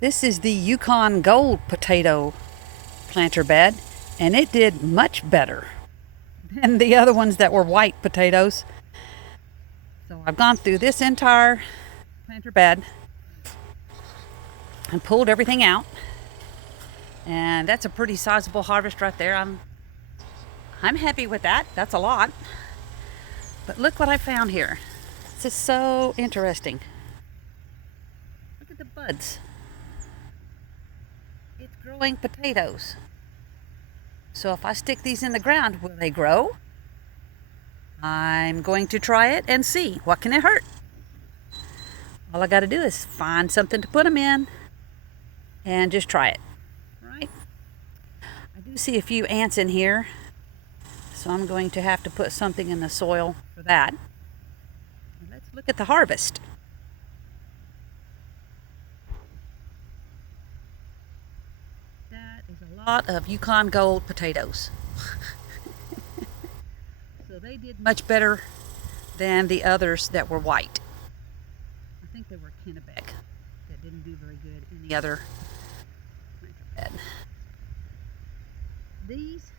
This is the Yukon Gold potato planter bed, and it did much better than the other ones that were white potatoes. So I've gone through this entire planter bed and pulled everything out, and that's a pretty sizable harvest right there. I'm happy with that. That's a lot. But look what I found here. This is so interesting. Look at the buds. It's growing potatoes. So if I stick these in the ground, will they grow? I'm going to try it and see. What can it hurt? All I got to do is find something to put them in and just try it. Right? I do see a few ants in here, so I'm going to have to put something in the soil for that. Let's look at the harvest. That is a lot of Yukon Gold potatoes. So they did much better than the others that were white. I think they were Kennebec that didn't do very good in the other bed. These,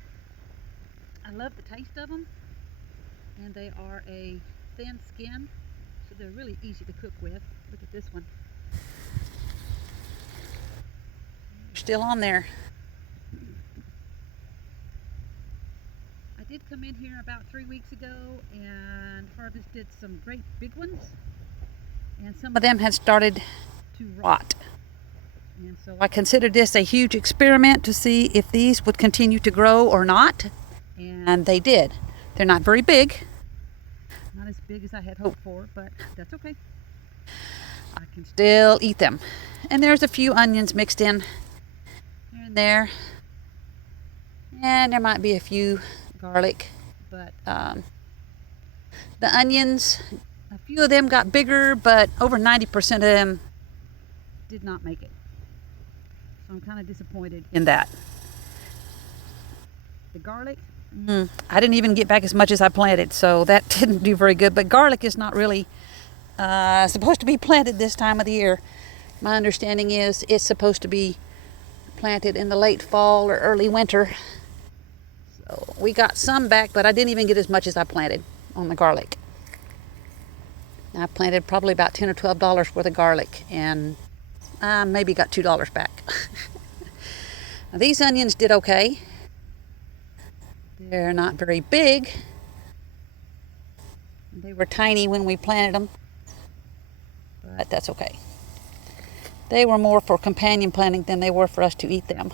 I love the taste of them, and they are a thin skin, so they're really easy to cook with. Look at this one. Still on there. I did come in here about 3 weeks ago and harvested some great big ones, and some of them had started to rot. And so I considered this a huge experiment to see if these would continue to grow or not, and they did. They're not very big, not as big as I had hoped for, but that's okay. I can still eat them. And there's a few onions mixed in here and there, and there might be a few garlic, but the onions, a few of them got bigger, but over 90% of them did not make it. So I'm kind of disappointed in that. The garlic, I didn't even get back as much as I planted, so that didn't do very good. But garlic is not really supposed to be planted this time of the year. My understanding is it's supposed to be planted in the late fall or early winter. So we got some back, but I didn't even get as much as I planted on the garlic. I planted probably about $10 or $12 worth of garlic, and I maybe got $2 back. Now, these onions did okay. They're not very big. They were tiny when we planted them, but that's okay. They were more for companion planting than they were for us to eat them.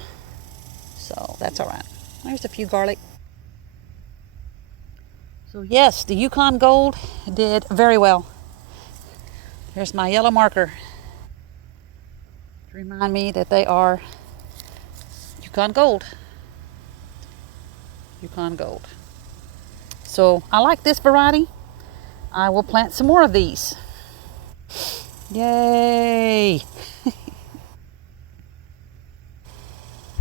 So that's all right. There's a few garlic. So yes, the Yukon Gold did very well. Here's my yellow marker to remind me that they are Yukon Gold. Yukon Gold. So I like this variety. I will plant some more of these. Yay!